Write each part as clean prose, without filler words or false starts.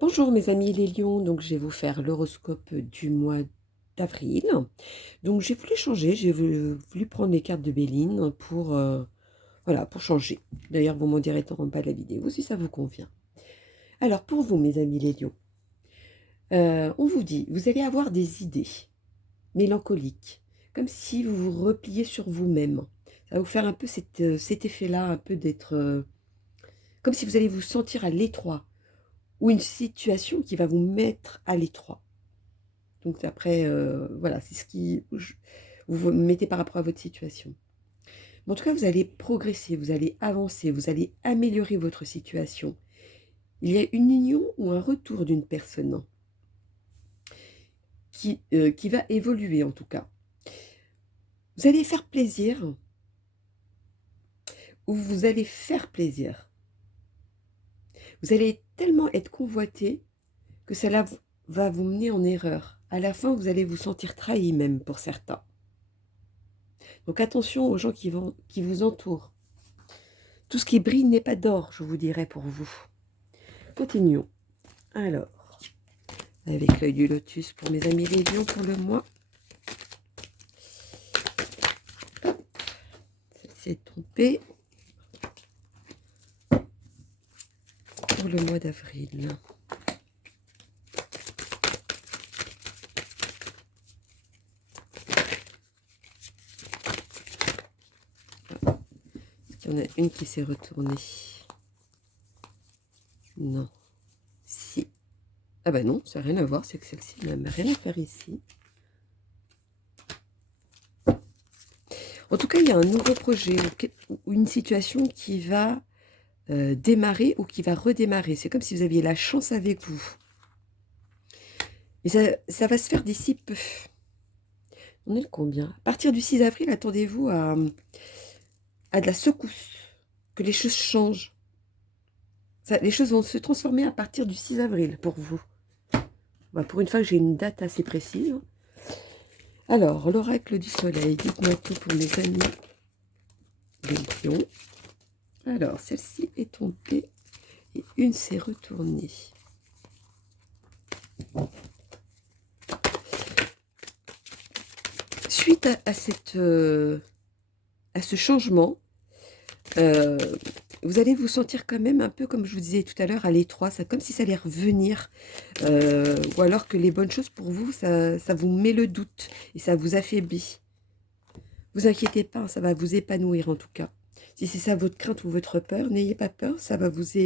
Bonjour mes amis les lions, donc je vais vous faire l'horoscope du mois d'avril. Donc j'ai voulu changer, j'ai voulu prendre les cartes de Béline pour, voilà, pour changer. D'ailleurs vous m'en direz en bas de la vidéo si ça vous convient. Alors pour vous mes amis les lions, on vous dit, vous allez avoir des idées mélancoliques, comme si vous vous repliez sur vous-même. Ça va vous faire un peu cet effet-là, un peu d'être, comme si vous allez vous sentir à l'étroit, ou une situation qui va vous mettre à l'étroit. Donc après, voilà, c'est ce qui vous vous mettez par rapport à votre situation. Mais en tout cas, vous allez progresser, vous allez avancer, vous allez améliorer votre situation. Il y a une union ou un retour d'une personne qui va évoluer en tout cas. Vous allez faire plaisir ou vous allez faire plaisir. Vous allez tellement être convoité que cela va vous mener en erreur. À la fin, vous allez vous sentir trahi même pour certains. Donc attention aux gens qui vous entourent. Tout ce qui brille n'est pas d'or, je vous dirais pour vous. Continuons. Alors, avec l'œil du lotus pour mes amis les lions pour le mois. Celle-ci est tombée pour le mois d'avril. Il y en a une qui s'est retournée. Non. Si. Ah bah non, ça n'a rien à voir, c'est que celle-ci n'a rien à faire ici. En tout cas, il y a un nouveau projet ou une situation qui va démarrer ou qui va redémarrer. C'est comme si vous aviez la chance avec vous. Et ça va se faire d'ici peu. On est le combien? À partir du 6 avril, attendez-vous à de la secousse, que les choses changent. Les choses vont se transformer à partir du 6 avril pour vous. Bah, pour une fois que j'ai une date assez précise. Alors, l'oracle du soleil, dites-moi tout pour mes amis les lions. Alors, celle-ci est tombée et une s'est retournée. Suite à ce changement, vous allez vous sentir quand même un peu, comme je vous disais tout à l'heure, à l'étroit. C'est comme si ça allait revenir. Ou alors que les bonnes choses pour vous, ça vous met le doute et ça vous affaiblit. Vous inquiétez pas, ça va vous épanouir en tout cas. Si c'est ça votre crainte ou votre peur, n'ayez pas peur, ça va vous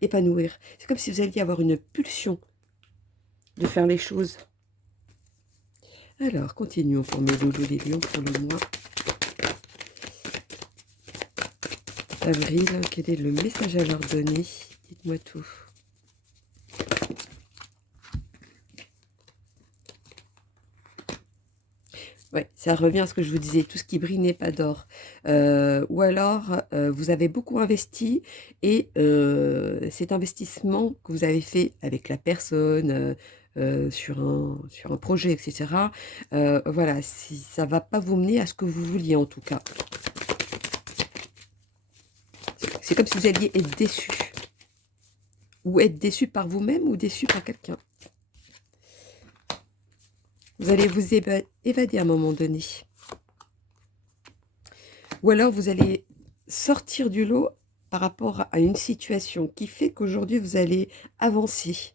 épanouir. C'est comme si vous alliez avoir une pulsion de faire les choses. Alors, continuons pour mes loulous les lions pour le mois d'avril. Quel est le message à leur donner? Dites-moi tout. Ouais, ça revient à ce que je vous disais, tout ce qui brille n'est pas d'or. Ou alors, vous avez beaucoup investi et cet investissement que vous avez fait avec la personne, sur un projet, etc., voilà, si ça ne va pas vous mener à ce que vous vouliez en tout cas. C'est comme si vous alliez être déçu. Ou être déçu par vous-même ou déçu par quelqu'un. Vous allez vous évader à un moment donné. Ou alors vous allez sortir du lot par rapport à une situation qui fait qu'aujourd'hui vous allez avancer.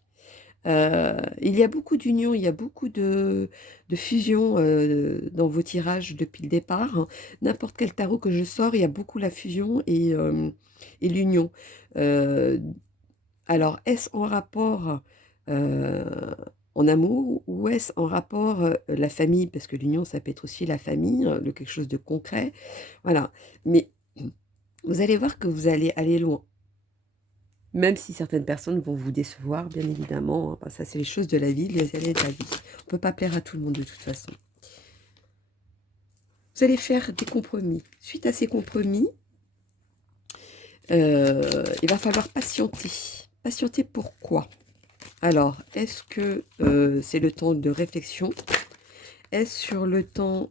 Il y a beaucoup d'unions, il y a beaucoup de fusions dans vos tirages depuis le départ, hein. N'importe quel tarot que je sors, il y a beaucoup la fusion et l'union. Alors, est-ce en rapport en amour ou est-ce en rapport la famille? Parce que l'union, ça peut être aussi la famille, quelque chose de concret. Voilà. Mais vous allez voir que vous allez aller loin. Même si certaines personnes vont vous décevoir, bien évidemment. Hein, ça, c'est les choses de la vie, les aléas de la vie. On ne peut pas plaire à tout le monde de toute façon. Vous allez faire des compromis. Suite à ces compromis, il va falloir patienter. Patienter pourquoi? Alors, est-ce que c'est le temps de réflexion? Est-ce sur le temps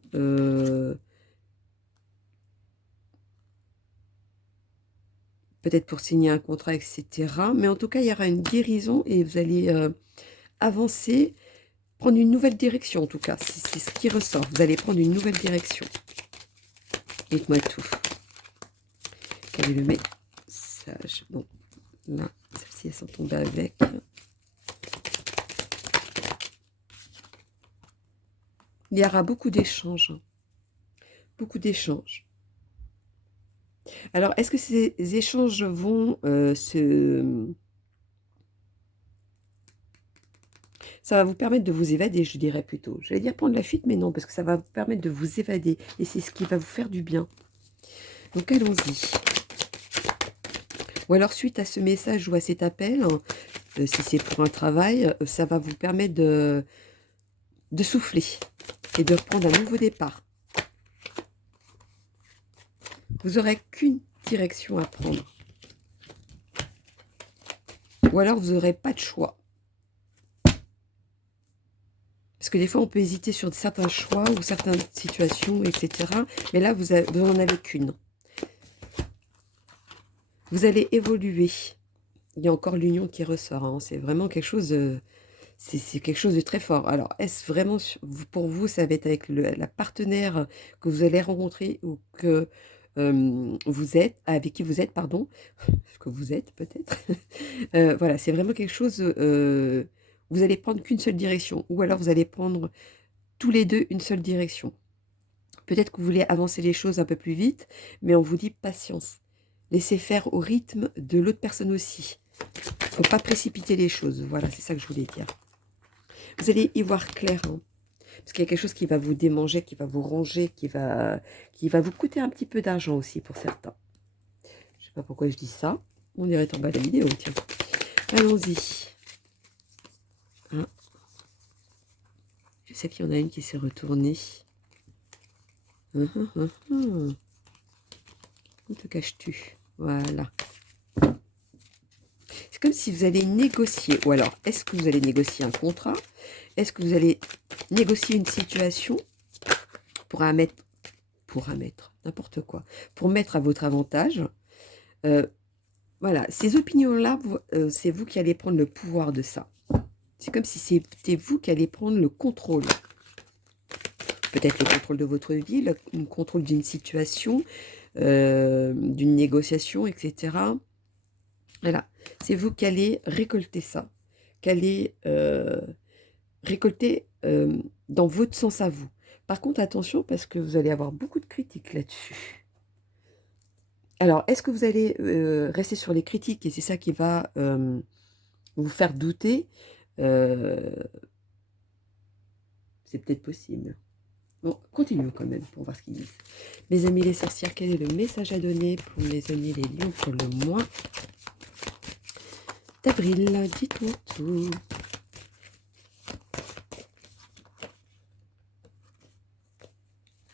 peut-être pour signer un contrat, etc. Mais en tout cas, il y aura une guérison et vous allez avancer, prendre une nouvelle direction en tout cas. C'est ce qui ressort. Vous allez prendre une nouvelle direction. Dites-moi tout. Quel est le message? Bon, là, celle-ci, elles sont tombées avec. Il y aura beaucoup d'échanges. Beaucoup d'échanges. Alors, est-ce que ces échanges vont Ça va vous permettre de vous évader, je dirais plutôt. J'allais dire prendre la fuite, mais non, parce que ça va vous permettre de vous évader. Et c'est ce qui va vous faire du bien. Donc, allons-y. Ou alors, suite à ce message ou à cet appel, hein, si c'est pour un travail, ça va vous permettre de souffler et de reprendre un nouveau départ. Vous n'aurez qu'une direction à prendre. Ou alors, vous n'aurez pas de choix. Parce que des fois, on peut hésiter sur certains choix ou certaines situations, etc. Mais là, vous n'en avez qu'une. Vous allez évoluer. Il y a encore l'union qui ressort. Hein. C'est vraiment quelque chose de... C'est quelque chose de très fort. Alors, est-ce vraiment pour vous, ça va être avec la partenaire que vous allez rencontrer ou que vous êtes, avec qui vous êtes, pardon, ce que vous êtes peut-être. Voilà, c'est vraiment quelque chose. Vous allez prendre qu'une seule direction, ou alors vous allez prendre tous les deux une seule direction. Peut-être que vous voulez avancer les choses un peu plus vite, mais on vous dit patience. Laissez faire au rythme de l'autre personne aussi. Il ne faut pas précipiter les choses. Voilà, c'est ça que je voulais dire. Vous allez y voir clair, hein, parce qu'il y a quelque chose qui va vous démanger, qui va vous ronger, qui va vous coûter un petit peu d'argent aussi pour certains. Je ne sais pas pourquoi je dis ça. On irait en bas de la vidéo, tiens. Allons-y. Hein. Je sais qu'il y en a une qui s'est retournée. Où te caches-tu? Voilà. C'est comme si vous allez négocier. Ou alors, est-ce que vous allez négocier un contrat? Est-ce que vous allez négocier une situation pour n'importe quoi, pour mettre à votre avantage? Voilà, ces opinions-là, c'est vous qui allez prendre le pouvoir de ça. C'est comme si c'était vous qui allez prendre le contrôle. Peut-être le contrôle de votre vie, le contrôle d'une situation, d'une négociation, etc. Voilà, c'est vous qui allez récolter ça, qui allez récolter dans votre sens à vous. Par contre, attention, parce que vous allez avoir beaucoup de critiques là-dessus. Alors, est-ce que vous allez rester sur les critiques et c'est ça qui va vous faire douter? C'est peut-être possible. Bon, continuons quand même pour voir ce qu'ils disent. Mes amis les sorcières, quel est le message à donner pour mes amis les lions pour le mois d'avril? Dites-moi tout.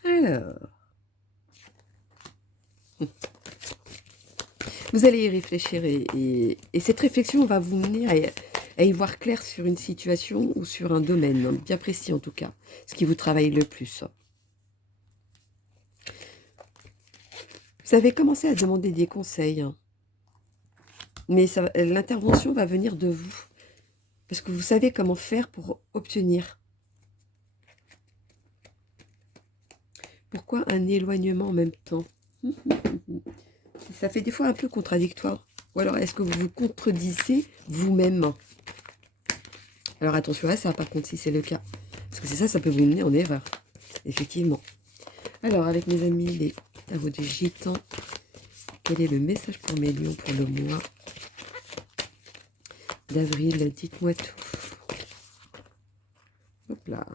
Alors, vous allez y réfléchir et cette réflexion va vous mener à y voir clair sur une situation ou sur un domaine, hein, bien précis en tout cas, ce qui vous travaille le plus. Vous avez commencé à demander des conseils, hein, mais l'intervention va venir de vous, parce que vous savez comment faire pour obtenir. Pourquoi un éloignement en même temps? Ça fait des fois un peu contradictoire. Ou alors, est-ce que vous vous contredisez vous-même? Alors, attention à ça, par contre, si c'est le cas. Parce que c'est ça, ça peut vous mener en erreur. Effectivement. Alors, avec mes amis, les tarots des gitans, quel est le message pour mes lions pour le mois d'avril? Dites-moi tout. Hop là.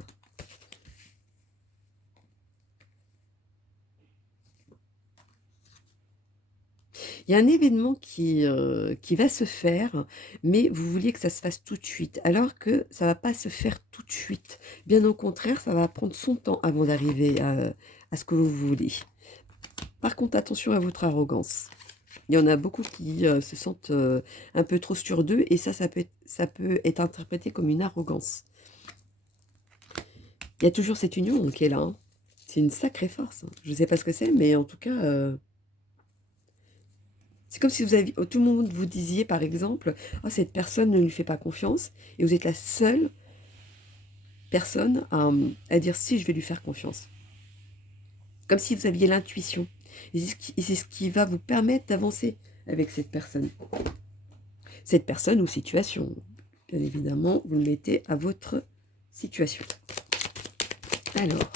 Il y a un événement qui va se faire, mais vous vouliez que ça se fasse tout de suite, alors que ça ne va pas se faire tout de suite. Bien au contraire, ça va prendre son temps avant d'arriver à ce que vous voulez. Par contre, attention à votre arrogance. Il y en a beaucoup qui se sentent un peu trop sûrs d'eux, et ça peut être interprété comme une arrogance. Il y a toujours cette union qui est là. Hein. C'est une sacrée force. Hein. Je ne sais pas ce que c'est, mais en tout cas... C'est comme si vous aviez, tout le monde vous disiez, par exemple, oh, cette personne ne lui fait pas confiance, et vous êtes la seule personne à dire si, je vais lui faire confiance. Comme si vous aviez l'intuition. Et c'est ce qui va vous permettre d'avancer avec cette personne. Cette personne ou situation. Bien évidemment, vous le mettez à votre situation. Alors,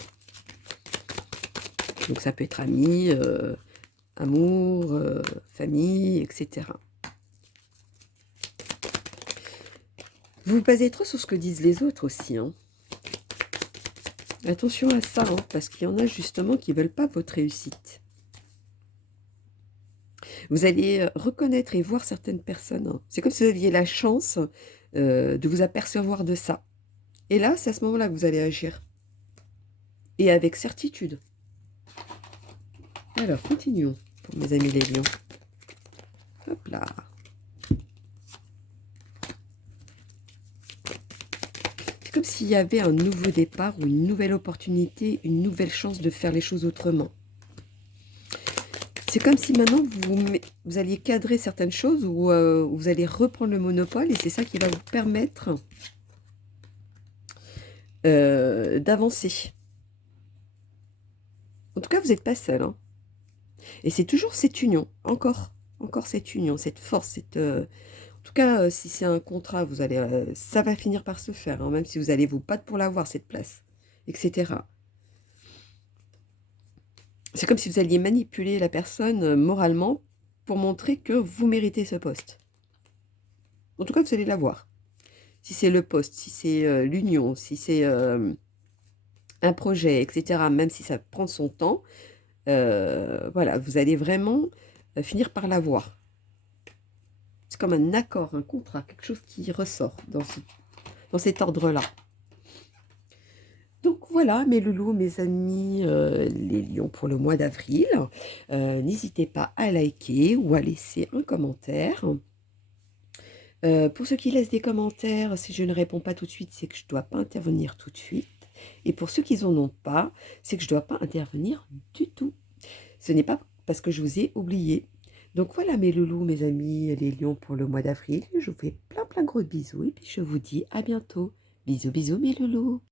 donc ça peut être ami, amour, famille, etc. Vous vous basez trop sur ce que disent les autres aussi. Hein. Attention à ça, hein, parce qu'il y en a justement qui ne veulent pas votre réussite. Vous allez reconnaître et voir certaines personnes. Hein. C'est comme si vous aviez la chance de vous apercevoir de ça. Et là, c'est à ce moment-là que vous allez agir. Et avec certitude. Alors, continuons pour mes amis les lions. Hop là. C'est comme s'il y avait un nouveau départ ou une nouvelle opportunité, une nouvelle chance de faire les choses autrement. C'est comme si maintenant vous alliez cadrer certaines choses ou vous allez reprendre le monopole et c'est ça qui va vous permettre d'avancer. En tout cas, vous n'êtes pas seul. Hein. Et c'est toujours cette union, encore cette union, cette force, cette... En tout cas, si c'est un contrat, vous allez, ça va finir par se faire, hein, même si vous allez vous battre pour l'avoir, cette place, etc. C'est comme si vous alliez manipuler la personne moralement pour montrer que vous méritez ce poste. En tout cas, vous allez l'avoir. Si c'est le poste, si c'est l'union, si c'est un projet, etc., même si ça prend son temps, voilà, vous allez vraiment finir par l'avoir. C'est comme un accord, un contrat, quelque chose qui ressort dans cet ordre-là. Donc voilà mes loulous, mes amis, les lions pour le mois d'avril. N'hésitez pas à liker ou à laisser un commentaire. Pour ceux qui laissent des commentaires, si je ne réponds pas tout de suite, c'est que je ne dois pas intervenir tout de suite. Et pour ceux qui n'en ont pas, c'est que je ne dois pas intervenir du tout. Ce n'est pas parce que je vous ai oublié. Donc voilà mes loulous, mes amis, les lions pour le mois d'avril. Je vous fais plein gros bisous et puis je vous dis à bientôt. Bisous, bisous mes loulous.